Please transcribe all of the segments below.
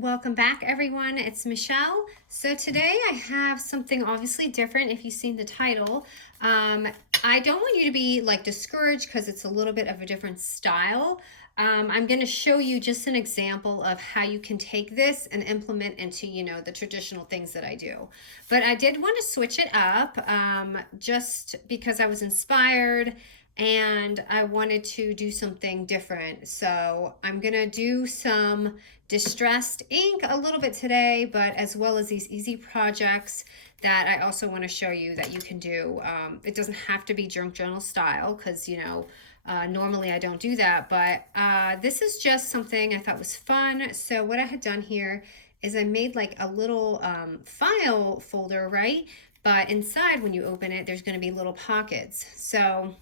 Welcome back, everyone. It's Michelle. So today I have something obviously different if you've seen the title. I don't want you to be like discouraged because it's a little bit of a different style. I'm going to show you just an example of how you can take this and implement into, the traditional things that I do. But I did want to switch it up just because I was inspired and I wanted to do something different. So I'm going to do some distressed ink a little bit today, but as well as these easy projects that I also want to show you that you can do. It doesn't have to be junk journal style because, normally I don't do that, but this is just something I thought was fun. So what I had done here is I made like a little file folder, right? But inside, when you open it, there's going to be little pockets. So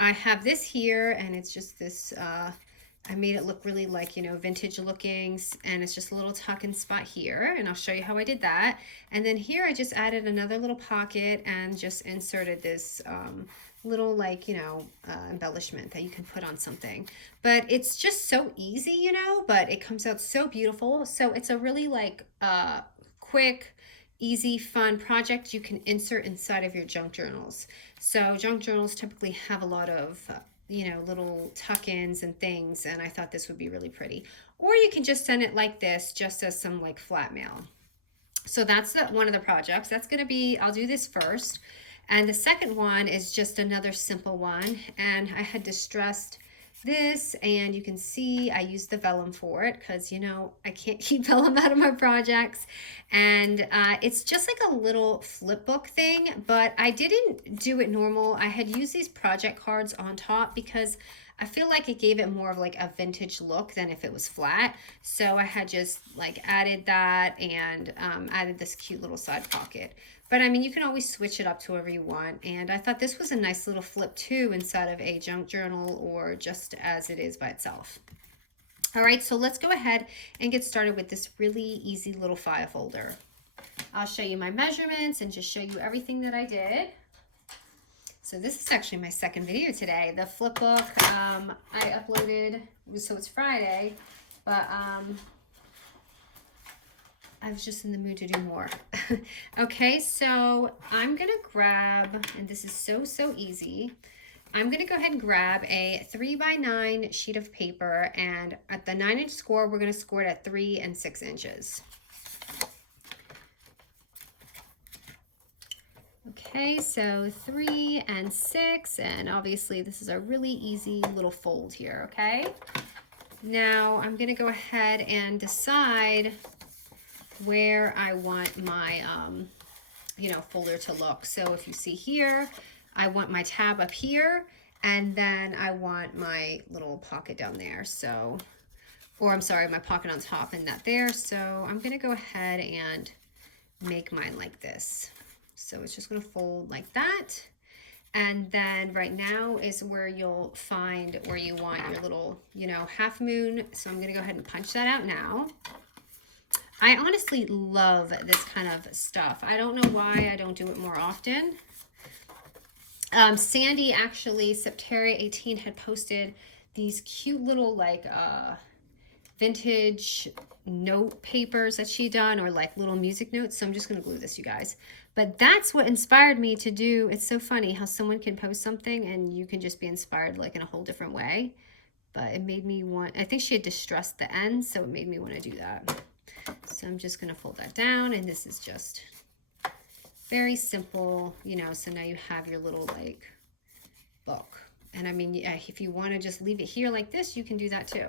I have this here, and it's just this, I made it look really like, vintage looking, and it's just a little tuck-in spot here, and I'll show you how I did that. And then here I just added another little pocket and just inserted this little embellishment that you can put on something. But it's just so easy, but it comes out so beautiful. So it's a really quick, easy, fun project you can insert inside of your junk journals. So junk journals typically have a lot of little tuck-ins and things, and I thought this would be really pretty. Or you can just send it like this, just as some like flat mail. So that's one of the projects. That's going to be, I'll do this first. And the second one is just another simple one. And I had distressed this, and you can see I used the vellum for it because, I can't keep vellum out of my projects. And it's just like a little flip book thing, but I didn't do it normal. I had used these project cards on top because I feel like it gave it more of like a vintage look than if it was flat. So I had just like added that and added this cute little side pocket. But I mean, you can always switch it up to whatever you want. And I thought this was a nice little flip too inside of a junk journal or just as it is by itself. All right, so let's go ahead and get started with this really easy little file folder. I'll show you my measurements and just show you everything that I did. So this is actually my second video today. The flip book I uploaded, so it's Friday, but I was just in the mood to do more. Okay, so I'm gonna grab, and this is so easy. I'm gonna go ahead and grab a 3x9 sheet of paper, and at the 9-inch score, we're gonna score it at 3 and 6 inches. Okay, so 3 and 6, and obviously this is a really easy little fold here, okay? Now I'm gonna go ahead and decide where I want my, folder to look. So if you see here, I want my tab up here, and then I want my little pocket down there. So, or I'm sorry, my pocket on top and that there. So I'm gonna go ahead and make mine like this. So it's just gonna fold like that. And then right now is where you'll find where you want your little, half moon. So I'm gonna go ahead and punch that out now. I honestly love this kind of stuff. I don't know why I don't do it more often. Sandy actually, Septeria18 had posted these cute little vintage note papers that she done, or like little music notes. So I'm just gonna glue this, you guys. But that's what inspired me to do. It's so funny how someone can post something and you can just be inspired like in a whole different way. But it made me want, I think she had distressed the ends, so it made me want to do that. So I'm just going to fold that down, and this is just very simple, so now you have your little book. And I mean, if you want to just leave it here like this, you can do that too.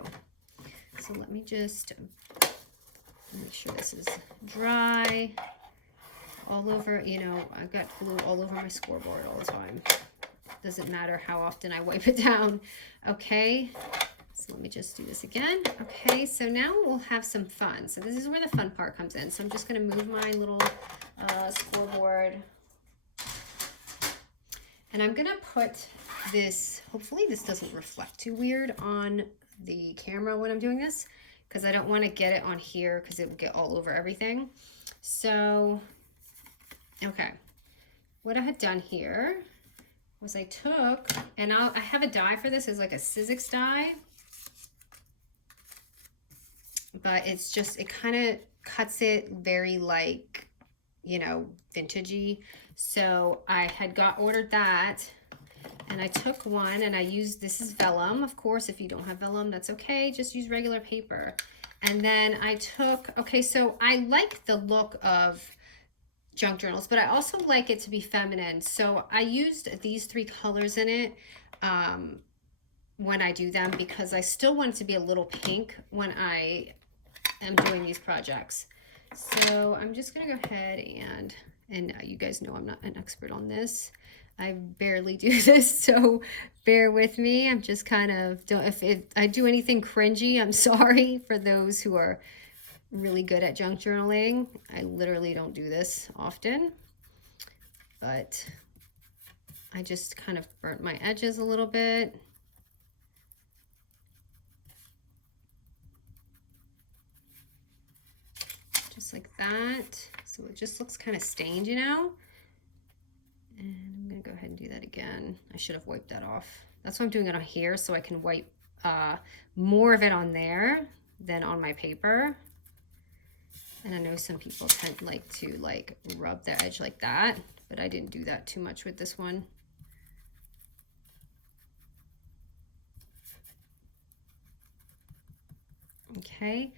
So let me just make sure this is dry all over. I've got glue all over my scoreboard all the time. Doesn't matter how often I wipe it down. Okay. So let me just do this again. Okay, so now we'll have some fun. So this is where the fun part comes in. So I'm just gonna move my little scoreboard. And I'm gonna put this, hopefully this doesn't reflect too weird on the camera when I'm doing this, because I don't wanna get it on here because it will get all over everything. So, okay, what I had done here was I took, and I have a die for this, it's like a Sizzix die. but it's just, it kind of cuts it very like, you know, vintagey. So I had ordered that, and I took one and I used, this is vellum. Of course, if you don't have vellum, that's okay. Just use regular paper. And then I took, okay, so I like the look of junk journals, but I also like it to be feminine. So I used these 3 colors in it when I do them, because I still want it to be a little pink when I am doing these projects. So I'm just gonna go ahead and you guys know I'm not an expert on this. I barely do this, so bear with me. I'm just kind of, if I do anything cringy, I'm sorry for those who are really good at junk journaling. I literally don't do this often, but I just kind of burnt my edges a little bit. Just like that. So it just looks kind of stained, you know? And I'm gonna go ahead and do that again. I should have wiped that off. That's why I'm doing it on here, so I can wipe more of it on there than on my paper. And I know some people tend to rub their edge like that, but I didn't do that too much with this one. Okay,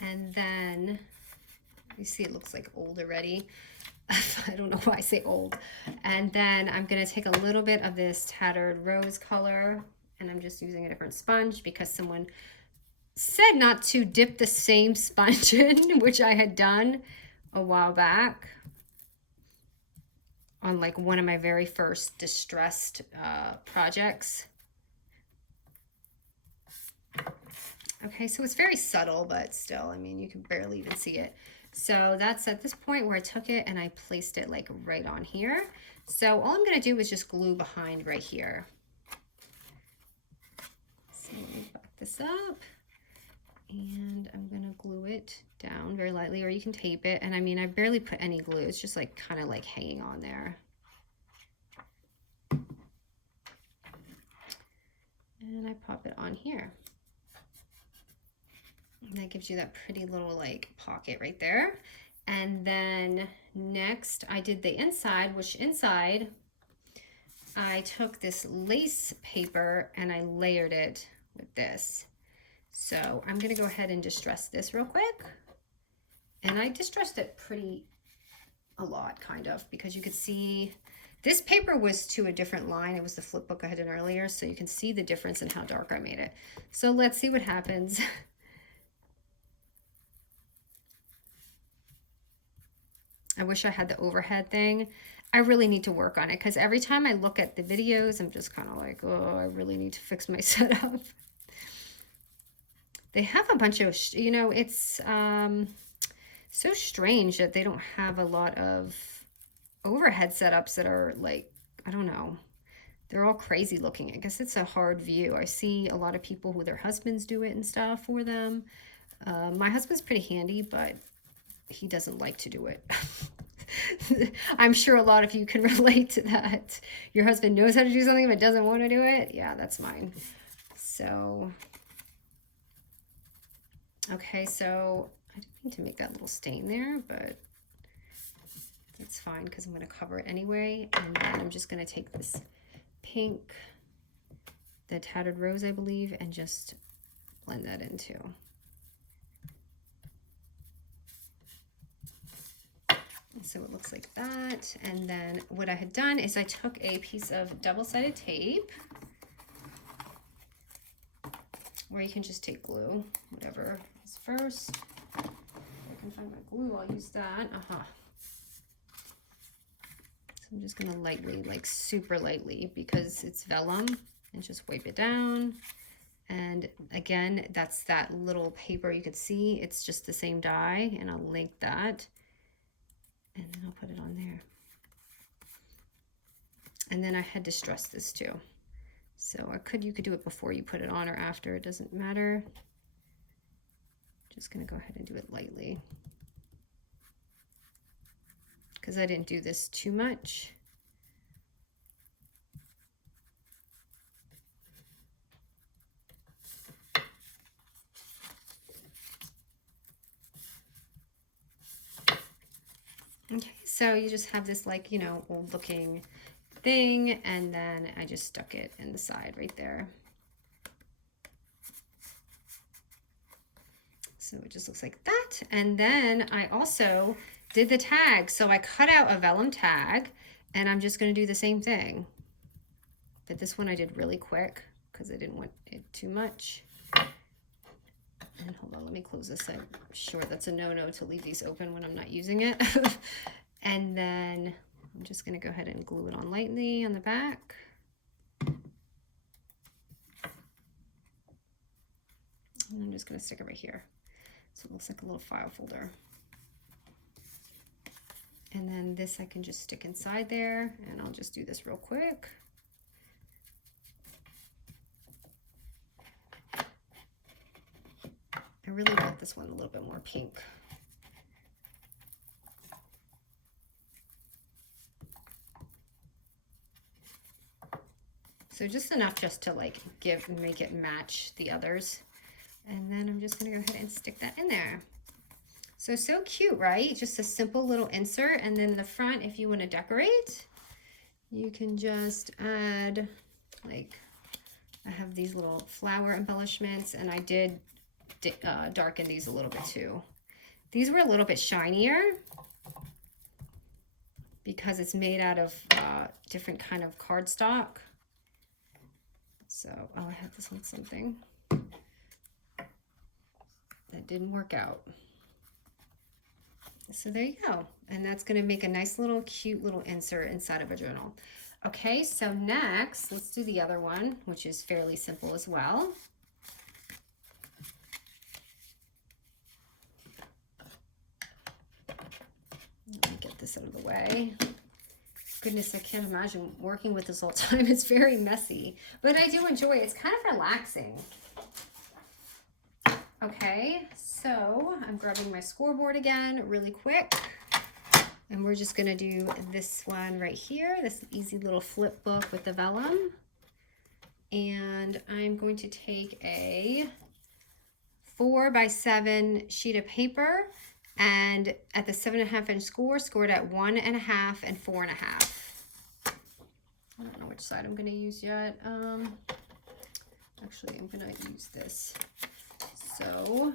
and then you see it looks like old already. I don't know why I say old. And then I'm gonna take a little bit of this Tattered rose color, and I'm just using a different sponge because someone said not to dip the same sponge in, which I had done a while back on like one of my very first distressed projects. Okay, so it's very subtle, but still, I mean, you can barely even see it. So that's at this point where I took it and I placed it like right on here. So all I'm gonna do is just glue behind right here. So let me back this up, and I'm gonna glue it down very lightly, or you can tape it. And I mean, I barely put any glue. It's just like kind of like hanging on there. And I pop it on here. And that gives you that pretty little like pocket right there. And then next I did the inside, which inside I took this lace paper and I layered it with this. So I'm gonna go ahead and distress this real quick. And I distressed it a lot, kind of, because you could see this paper was to a different line. It was the flip book I had done earlier, so you can see the difference in how dark I made it. So let's see what happens. I wish I had the overhead thing. I really need to work on it, because every time I look at the videos, I'm just kind of like, oh, I really need to fix my setup. They have a bunch of, you know, it's so strange that they don't have a lot of overhead setups that are like, I don't know. They're all crazy looking. I guess it's a hard view. I see a lot of people who their husbands do it and stuff for them. My husband's pretty handy, but he doesn't like to do it. I'm sure a lot of you can relate to that. Your husband knows how to do something but doesn't want to do it. Yeah, that's mine. So, okay, so I didn't mean to make that little stain there, but that's fine because I'm going to cover it anyway. And then I'm just going to take this pink, the Tattered Rose, I believe, and just blend that in too. So it looks like that. And then what I had done is I took a piece of double-sided tape, or you can just take glue, whatever is first. If I can find my glue, I'll use that. So I'm just gonna lightly, like super lightly, because it's vellum, and just wipe it down. And again, that's that little paper you could see. It's just the same dye, and I'll link that. And then I'll put it on there. And then I had distressed this too. So you could do it before you put it on or after, it doesn't matter. Just gonna go ahead and do it lightly, because I didn't do this too much. Okay, so you just have this like, you know, old looking thing, and then I just stuck it in the side right there. So it just looks like that. And then I also did the tag. So I cut out a vellum tag, and I'm just going to do the same thing. But this one I did really quick because I didn't want it too much. And hold on, let me close this. I'm sure that's a no-no to leave these open when I'm not using it. And then I'm just going to go ahead and glue it on lightly on the back. And I'm just going to stick it right here. So it looks like a little file folder. And then this I can just stick inside there, and I'll just do this real quick. I really want this one a little bit more pink. So just enough just to like make it match the others. And then I'm just gonna go ahead and stick that in there. So cute, right? Just a simple little insert. And then the front, if you wanna decorate, you can just add, like, I have these little flower embellishments, and I did darken these a little bit too. These were a little bit shinier because it's made out of different kind of cardstock. So, oh, I have this on something that didn't work out. So there you go. And that's going to make a nice little cute little insert inside of a journal. Okay, so next, let's do the other one, which is fairly simple as well. Let me get this out of the way. Goodness, I can't imagine working with this all the time. It's very messy, but I do enjoy it. It's kind of relaxing. Okay, so I'm grabbing my scoreboard again really quick. And we're just gonna do this one right here, this easy little flip book with the vellum. And I'm going to take a 4x7 sheet of paper, and at the 7.5 inch score, scored at 1.5 and 4.5. I don't know which side I'm gonna use yet. Actually, I'm gonna use this. So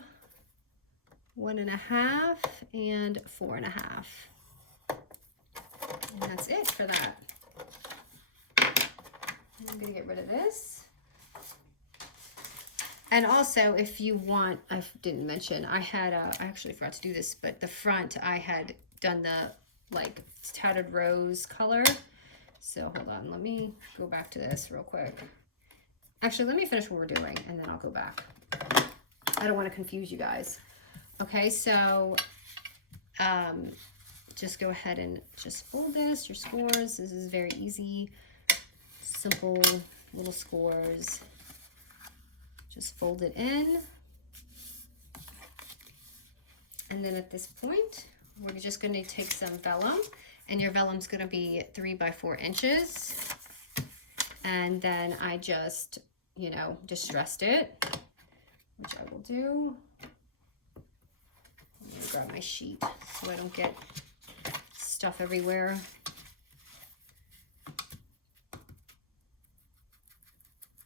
1.5 and 4.5. And that's it for that. I'm gonna get rid of this. And also, if you want, I didn't mention, I actually forgot to do this, but the front, I had done the like Tattered rose color. So hold on, let me go back to this real quick. Actually, let me finish what we're doing, and then I'll go back. I don't want to confuse you guys. Okay, so just go ahead and just fold this, your scores. This is very easy, simple little scores. Just fold it in. And then at this point, we're just going to take some vellum, and your vellum's going to be 3 by 4 inches. And then I just, you know, distressed it, which I will do. I'm going to grab my sheet so I don't get stuff everywhere.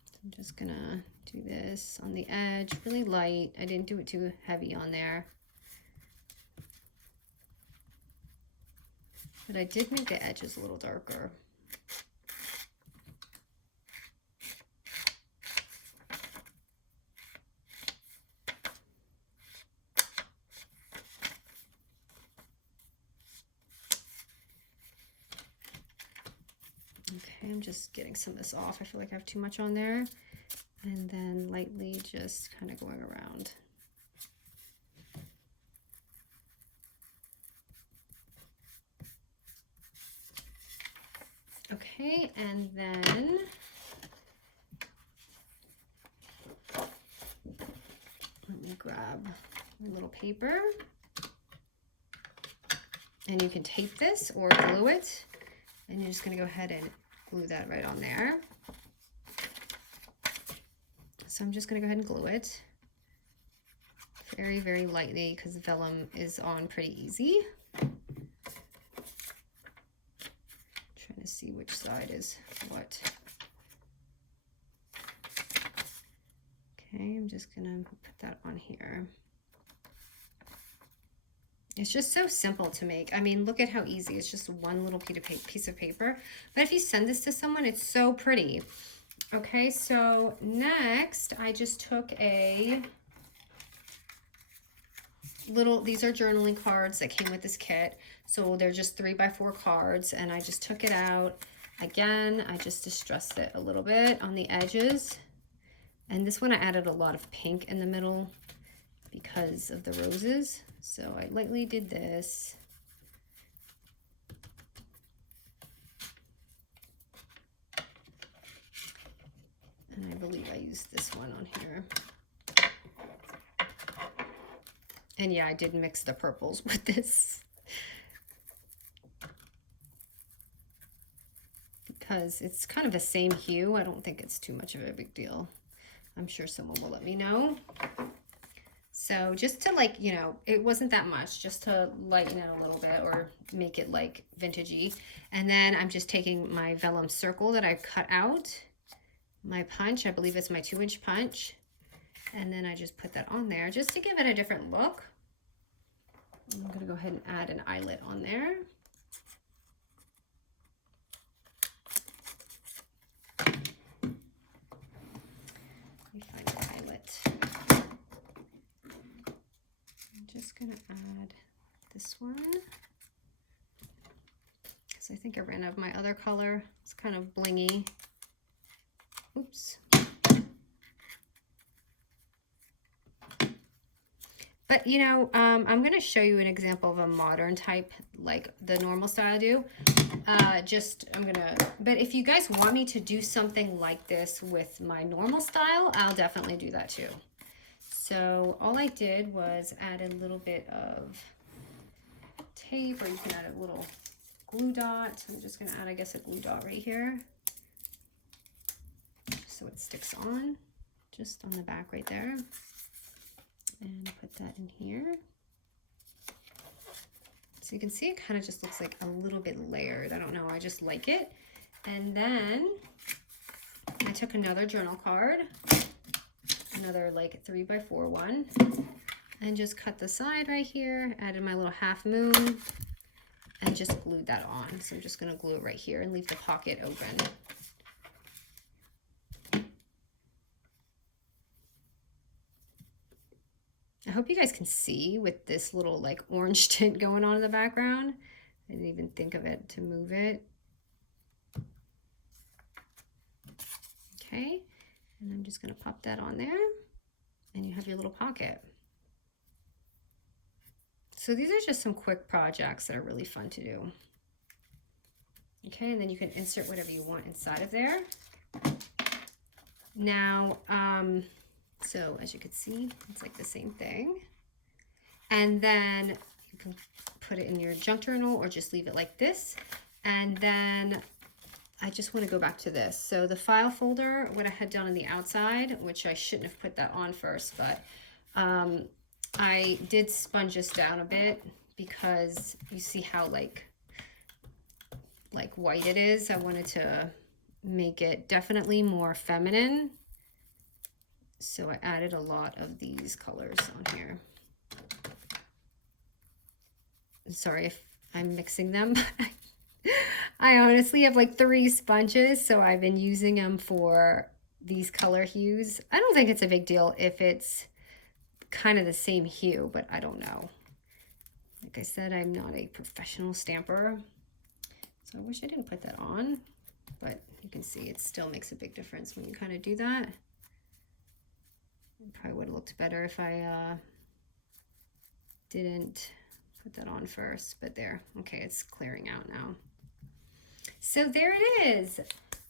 So I'm just going to do this on the edge, really light. I didn't do it too heavy on there. But I did make the edges a little darker. Okay, I'm just getting some of this off. I feel like I have too much on there. And then lightly just kind of going around. Okay, and then let me grab a little paper, and you can tape this or glue it, and you're just going to go ahead and glue that right on there. So I'm just going to go ahead and glue it very, very lightly because vellum is on pretty easy. see which side is what. Okay, I'm just gonna put that on here. It's just so simple to make. I mean, look at how easy. It's just one little piece of paper. But if you send this to someone, it's so pretty. Okay, so next I just took a little, these are journaling cards that came with this kit. So they're just 3x4 cards, and I just took it out. Again, I just distressed it a little bit on the edges. And this one I added a lot of pink in the middle because of the roses. So I lightly did this. And I believe I used this one on here. And yeah, I did mix the purples with this. Because it's kind of the same hue. I don't think it's too much of a big deal. I'm sure someone will let me know. So just to, like, you know, it wasn't that much, just to lighten it a little bit or make it like vintagey. And then I'm just taking my vellum circle that I cut out, my punch, I believe it's my 2-inch punch. And then I just put that on there just to give it a different look. I'm gonna go ahead and add an eyelet on there. Just gonna add this one because I think I ran out of my other color. It's kind of blingy. Oops. But you know, I'm gonna show you an example of a modern type, like the normal style I do. But if you guys want me to do something like this with my normal style, I'll definitely do that too. So all I did was add a little bit of tape, or you can add a little glue dot. I'm just gonna add, I guess, a glue dot right here, just so it sticks on, just on the back right there. And put that in here. So you can see it kind of just looks like a little bit layered. I don't know, I just like it. And then I took another journal card, another like 3x4 one, and just cut the side right here, added my little half moon, and just glued that on. So I'm just gonna glue it right here and leave the pocket open. I hope you guys can see with this little like orange tint going on in the background. I didn't even think of it to move it. Okay, and I'm just gonna pop that on there, and you have your little pocket. So these are just some quick projects that are really fun to do. Okay, and then you can insert whatever you want inside of there. Now, so as you can see, it's like the same thing. And then you can put it in your junk journal or just leave it like this. And then I just want to go back to this. So the file folder, what I had done on the outside, which I shouldn't have put that on first, but I did sponge this down a bit because you see how like white it is. I wanted to make it definitely more feminine. So I added a lot of these colors on here. Sorry if I'm mixing them. I honestly have like 3 sponges, so I've been using them for these color hues. I don't think it's a big deal if it's kind of the same hue, but I don't know. Like I said, I'm not a professional stamper, so I wish I didn't put that on, but you can see it still makes a big difference when you kind of do that. It probably would have looked better if I didn't put that on first, but there. Okay, it's clearing out now. So there it is.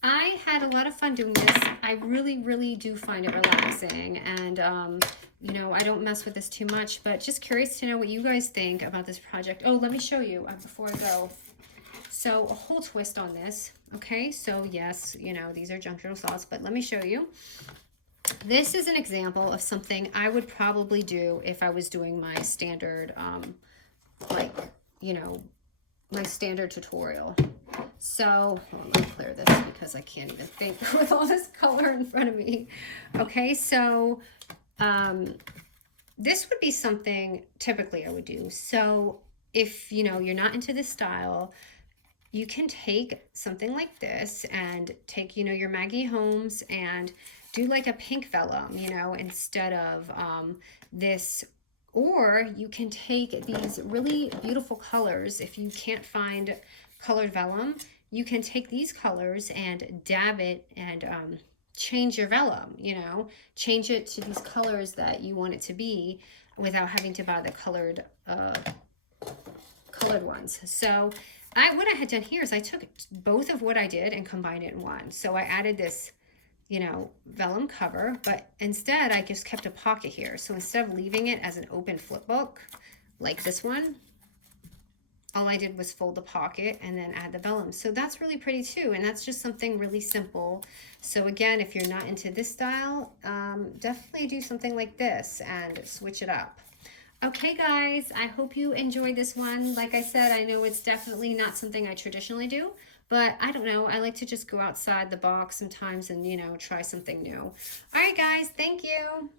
I had a lot of fun doing this. I really, really do find it relaxing, and you know, I don't mess with this too much, but just curious to know what you guys think about this project. Oh, let me show you before I go. So a whole twist on this. Okay, so yes, you know, these are junk journal thoughts, but let me show you. This is an example of something I would probably do if I was doing my standard, like, you know, my standard tutorial. So let me clear this because I can't even think with all this color in front of me. Okay, so this would be something typically I would do. So if you're not into this style, you can take something like this and take your Maggie Holmes and do like a pink vellum, instead of this. Or you can take these really beautiful colors. If you can't find colored vellum, you can take these colors and dab it and change your vellum, change it to these colors that you want it to be without having to buy the colored ones. So what I had done here is I took both of what I did and combined it in one. So I added this vellum cover, but instead I just kept a pocket here. So instead of leaving it as an open flip book like this one, all I did was fold the pocket and then add the vellum. So that's really pretty too, and that's just something really simple. So again, if you're not into this style, definitely do something like this and switch it up. Okay guys, I hope you enjoyed this one. Like I said, I know it's definitely not something I traditionally do, but I don't know, I like to just go outside the box sometimes and try something new. All right guys, thank you.